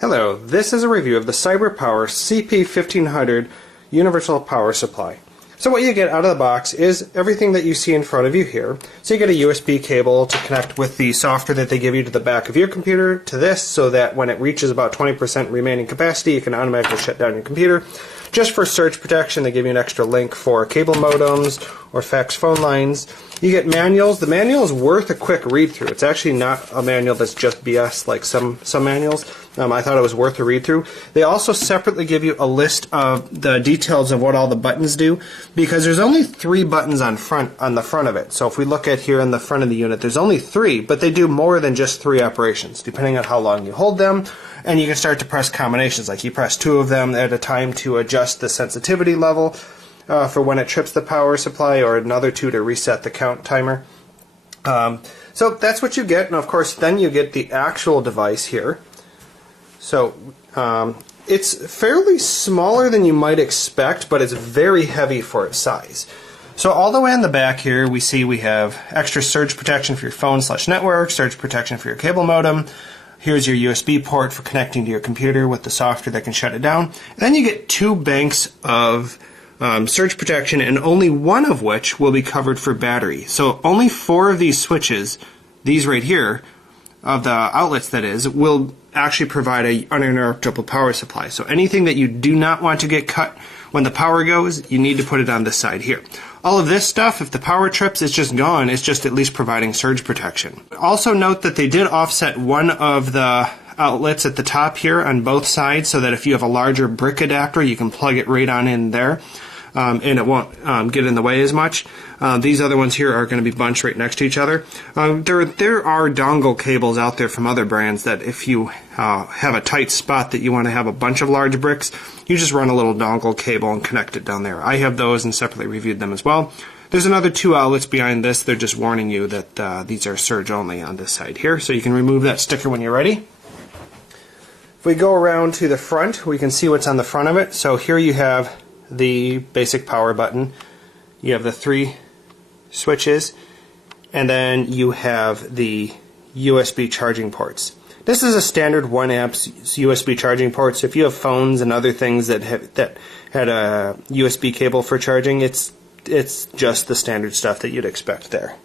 Hello, this is a review of the CyberPower CP1500 Universal Power Supply. So what you get out of the box is everything that you see in front of you here. So you get a USB cable to connect with the software that they give you to the back of your computer to this, so that when it reaches about 20% remaining capacity, you can automatically shut down your computer. Just for surge protection, they give you an extra link for cable modems or fax phone lines. You get manuals. The manual is worth a quick read through. It's actually not a manual that's just BS like some manuals. I thought it was worth a read through. They also separately give you a list of the details of what all the buttons do, because there's only 3 buttons on the front of it. So if we look at here in the front of the unit, there's only 3, but they do more than just 3 operations, depending on how long you hold them. And you can start to press combinations, like you press 2 of them at a time to adjust the sensitivity level for when it trips the power supply, or another 2 to reset the count timer. So that's what you get, and of course then you get the actual device here. So it's fairly smaller than you might expect, but it's very heavy for its size. So all the way in the back here we see we have extra surge protection for your phone/network, surge protection for your cable modem. Here's your USB port for connecting to your computer with the software that can shut it down. And then you get 2 banks of surge protection, and only one of which will be covered for battery. So only 4 of these switches, these right here, of the outlets that is, will actually provide an uninterruptible power supply. So anything that you do not want to get cut when the power goes, you need to put it on this side here. All of this stuff, if the power trips, it's just gone. It's just at least providing surge protection. Also note that they did offset one of the outlets at the top here on both sides, so that if you have a larger brick adapter, you can plug it right on in there. And it won't get in the way as much. These other ones here are going to be bunched right next to each other. There are dongle cables out there from other brands that if you have a tight spot that you want to have a bunch of large bricks, you just run a little dongle cable and connect it down there. I have those and separately reviewed them as well. There's another 2 outlets behind this. They're just warning you that these are surge only on this side here, so you can remove that sticker when you're ready. If we go around to the front, we can see what's on the front of it. So here you have the basic power button, you have the 3 switches, and then you have the USB charging ports. This is a standard 1 amp USB charging port, so if you have phones and other things that had a USB cable for charging, it's just the standard stuff that you'd expect there.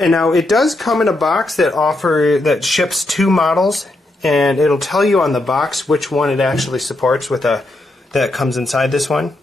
And now it does come in a box that ships 2 models, and it'll tell you on the box which one it actually supports that comes inside this one.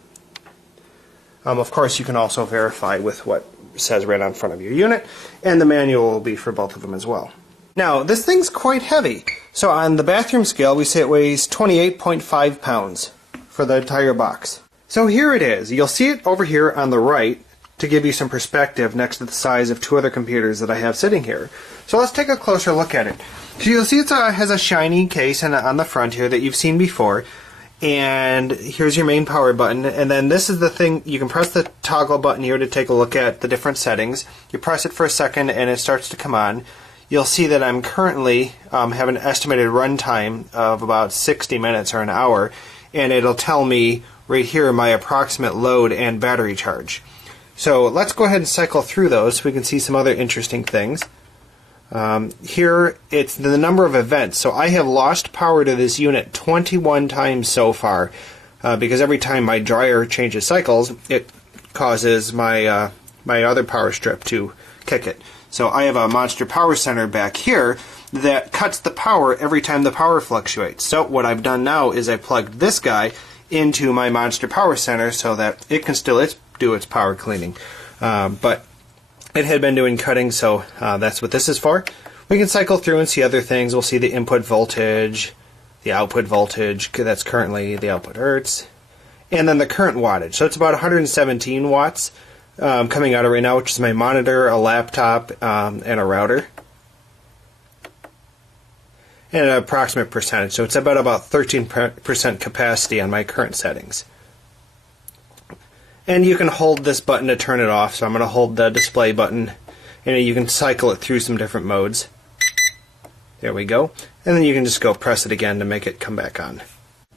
Of course, you can also verify with what says right on front of your unit, and the manual will be for both of them as well. Now, this thing's quite heavy. So on the bathroom scale, we say it weighs 28.5 pounds for the entire box. So here it is. You'll see it over here on the right to give you some perspective next to the size of 2 other computers that I have sitting here. So let's take a closer look at it. So you'll see it has a shiny case on the front here that you've seen before. And here's your main power button, and then this is the thing, you can press the toggle button here to take a look at the different settings. You press it for a second and it starts to come on. You'll see that I'm currently have an estimated run time of about 60 minutes or an hour, and it'll tell me right here my approximate load and battery charge. So let's go ahead and cycle through those so we can see some other interesting things. Here it's the number of events. So I have lost power to this unit 21 times so far, because every time my dryer changes cycles, it causes my my other power strip to kick it. So I have a monster power center back here that cuts the power every time the power fluctuates. So what I've done now is I plugged this guy into my monster power center so that it can still do its power cleaning. But it had been doing cutting, so that's what this is for. We can cycle through and see other things. We'll see the input voltage, the output voltage, that's currently the output hertz, and then the current wattage. So it's about 117 watts coming out of right now, which is my monitor, a laptop, and a router. And an approximate percentage, so it's about 13% capacity on my current settings. And you can hold this button to turn it off, so I'm going to hold the display button, and you can cycle it through some different modes. There we go. And then you can just go press it again to make it come back on.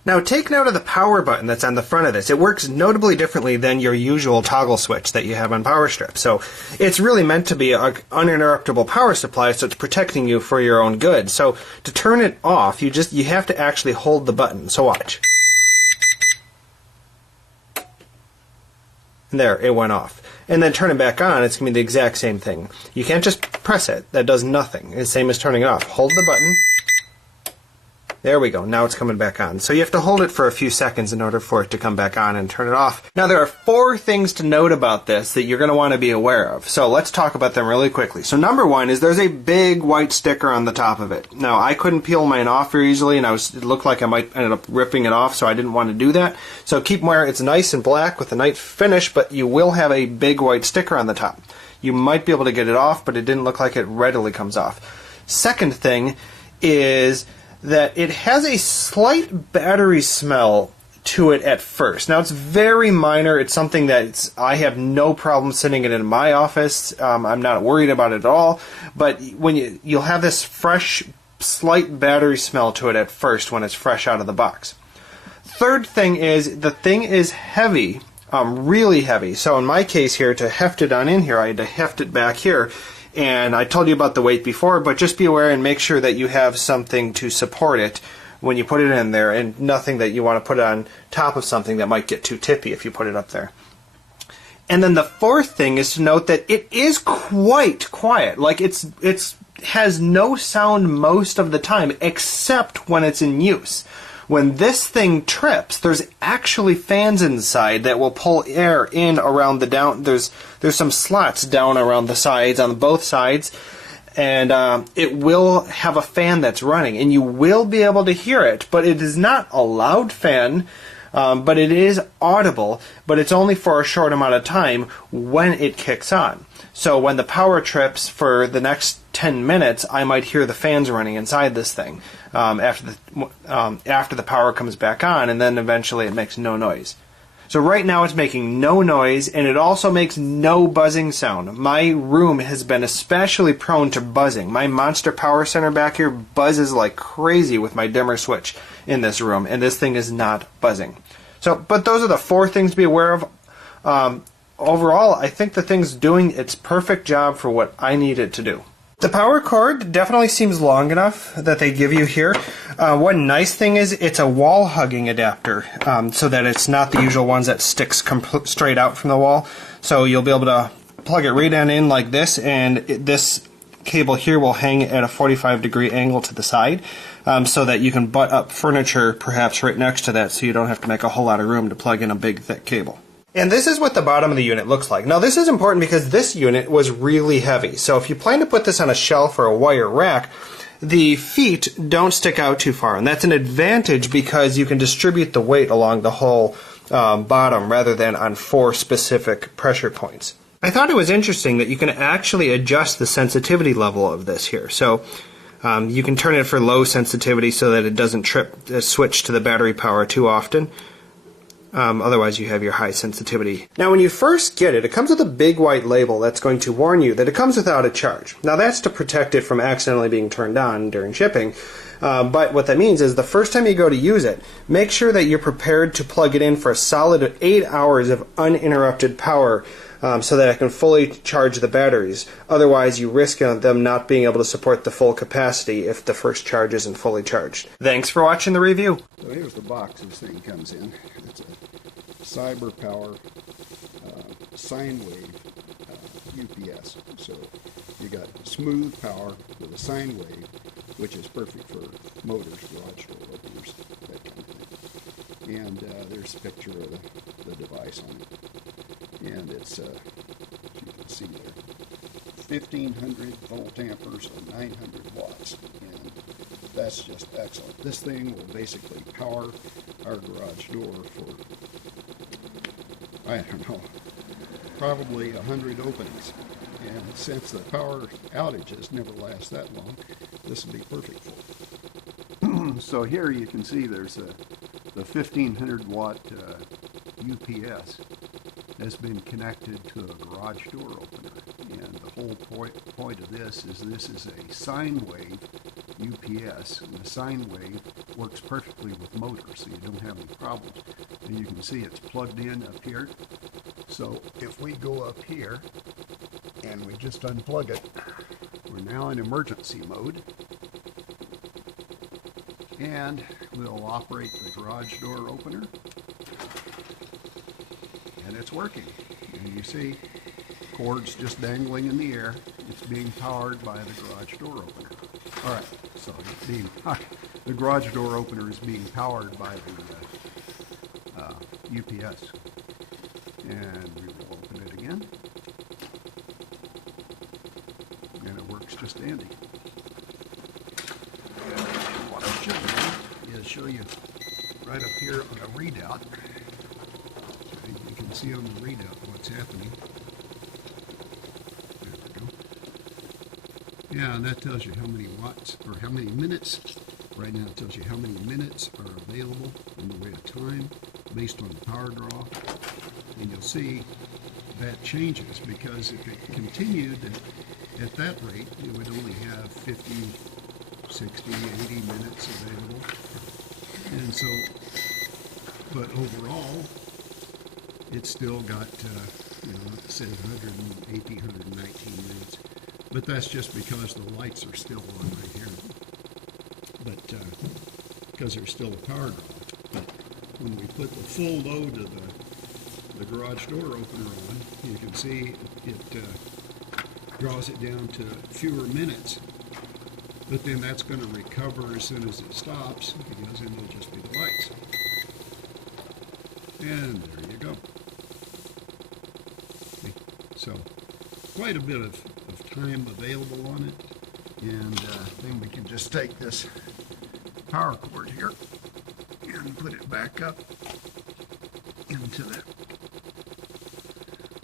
Now take note of the power button that's on the front of this. It works notably differently than your usual toggle switch that you have on power strips. So it's really meant to be an uninterruptible power supply, so it's protecting you for your own good. So to turn it off, you have to actually hold the button. So watch. And there, it went off. And then turn it back on, it's going to be the exact same thing. You can't just press it. That does nothing. It's the same as turning it off. Hold the button. There we go. Now it's coming back on. So you have to hold it for a few seconds in order for it to come back on and turn it off. Now there are 4 things to note about this that you're going to want to be aware of. So let's talk about them really quickly. So number 1 is there's a big white sticker on the top of it. Now I couldn't peel mine off very easily, and it looked like I might end up ripping it off, so I didn't want to do that. So keep where it's nice and black with a nice finish, but you will have a big white sticker on the top. You might be able to get it off, but it didn't look like it readily comes off. Second thing is that it has a slight battery smell to it at first. Now it's very minor. It's something that I have no problem sitting it in my office. I'm not worried about it at all. But when you'll have this fresh, slight battery smell to it at first when it's fresh out of the box. Third thing is the thing is heavy, really heavy. So in my case here, to heft it on in here, I had to heft it back here. And I told you about the weight before, but just be aware and make sure that you have something to support it when you put it in there, and nothing that you want to put on top of something that might get too tippy if you put it up there. And then the fourth thing is to note that it is quite quiet. Like it has no sound most of the time, except when it's in use. When this thing trips, there's actually fans inside that will pull air in around the down. There's some slots down around the sides, on both sides, and it will have a fan that's running, and you will be able to hear it, but it is not a loud fan, but it is audible, but it's only for a short amount of time when it kicks on. So when the power trips for the next 10 minutes, I might hear the fans running inside this thing after the power comes back on, and then eventually it makes no noise. So right now it's making no noise, and it also makes no buzzing sound. My room has been especially prone to buzzing. My monster power center back here buzzes like crazy with my dimmer switch in this room, and this thing is not buzzing. So, but those are the 4 things to be aware of. Overall, I think the thing's doing its perfect job for what I need it to do. The power cord definitely seems long enough that they give you here. One nice thing is it's a wall-hugging adapter, so that it's not the usual ones that sticks straight out from the wall. So you'll be able to plug it right in like this, and this cable here will hang at a 45-degree angle to the side, so that you can butt up furniture perhaps right next to that, so you don't have to make a whole lot of room to plug in a big, thick cable. And this is what the bottom of the unit looks like. Now this is important because this unit was really heavy. So if you plan to put this on a shelf or a wire rack, the feet don't stick out too far. And that's an advantage because you can distribute the weight along the whole bottom rather than on 4 specific pressure points. I thought it was interesting that you can actually adjust the sensitivity level of this here. So you can turn it for low sensitivity so that it doesn't switch to the battery power too often. Otherwise you have your high sensitivity. Now when you first get it, it comes with a big white label that's going to warn you that it comes without a charge. Now that's to protect it from accidentally being turned on during shipping. But what that means is the first time you go to use it, make sure that you're prepared to plug it in for a solid 8 hours of uninterrupted power so that it can fully charge the batteries. Otherwise you risk them not being able to support the full capacity if the first charge isn't fully charged. Thanks for watching the review. So here's the box this thing comes in. It's a CyberPower Sinewave UPS. So you got smooth power with a sine wave, which is perfect for motors, garage door openers, that kind of thing. And there's a picture of the device on it. And it's, as you can see there, 1500 volt amperes or 900 watts. And that's just excellent. This thing will basically power our garage door for, I don't know, probably 100 openings. And since the power outages never last that long, this will be perfect for it. So here you can see there's the 1500 watt UPS has been connected to a garage door opener. And the whole point of this is a sine wave UPS, and the sine wave works perfectly with motors, so you don't have any problems. And you can see it's plugged in up here. So if we go up here and we just unplug it, we're now in emergency mode. And we'll operate the garage door opener. And it's working. And you see, cord's just dangling in the air. It's being powered by the garage door opener. All right, so the garage door opener is being powered by the UPS. And we will open it again. And it works just dandy. What I should do is show you right up here on a readout. You can see on the readout what's happening. There we go. Yeah, and that tells you how many watts or how many minutes. Right now it tells you how many minutes are available in the way of time based on the power draw. And you'll see that changes, because if it continued at that rate, it would only have 50, 60, 80 minutes available. And so, but overall, it's still got, it says 118, 119 minutes. But that's just because the lights are still on right here. But, because there's still a power draw. But when we put the full load of the garage door opener on, you can see it draws it down to fewer minutes. But then that's going to recover as soon as it stops, because then it'll just be the lights. And there you go. Okay. So quite a bit of time available on it. And then we can just take this power cord here and put it back up into that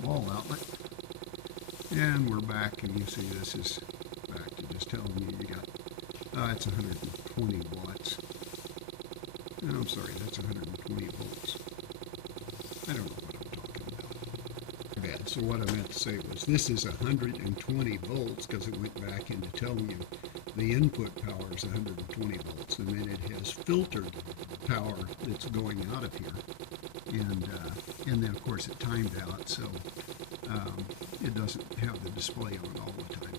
wall outlet. And we're back, and you see this is back to just telling you got, it's 120 watts. No, I'm sorry, that's 120 volts. I don't know what I'm talking about. Yeah, so what I meant to say was this is 120 volts because it went back into telling you the input power is 120 volts, and then it has filtered power that's going out of here. And then, of course, it timed out, so it doesn't have the display on all the time.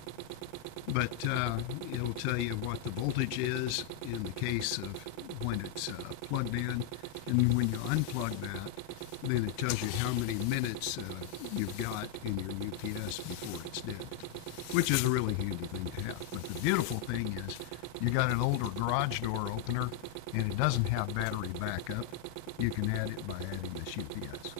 But it'll tell you what the voltage is in the case of when it's plugged in. And when you unplug that, then it tells you how many minutes you've got in your UPS before it's dead, which is a really handy thing to have. But the beautiful thing is you got an older garage door opener and it doesn't have battery backup. You can add it by adding this UPS.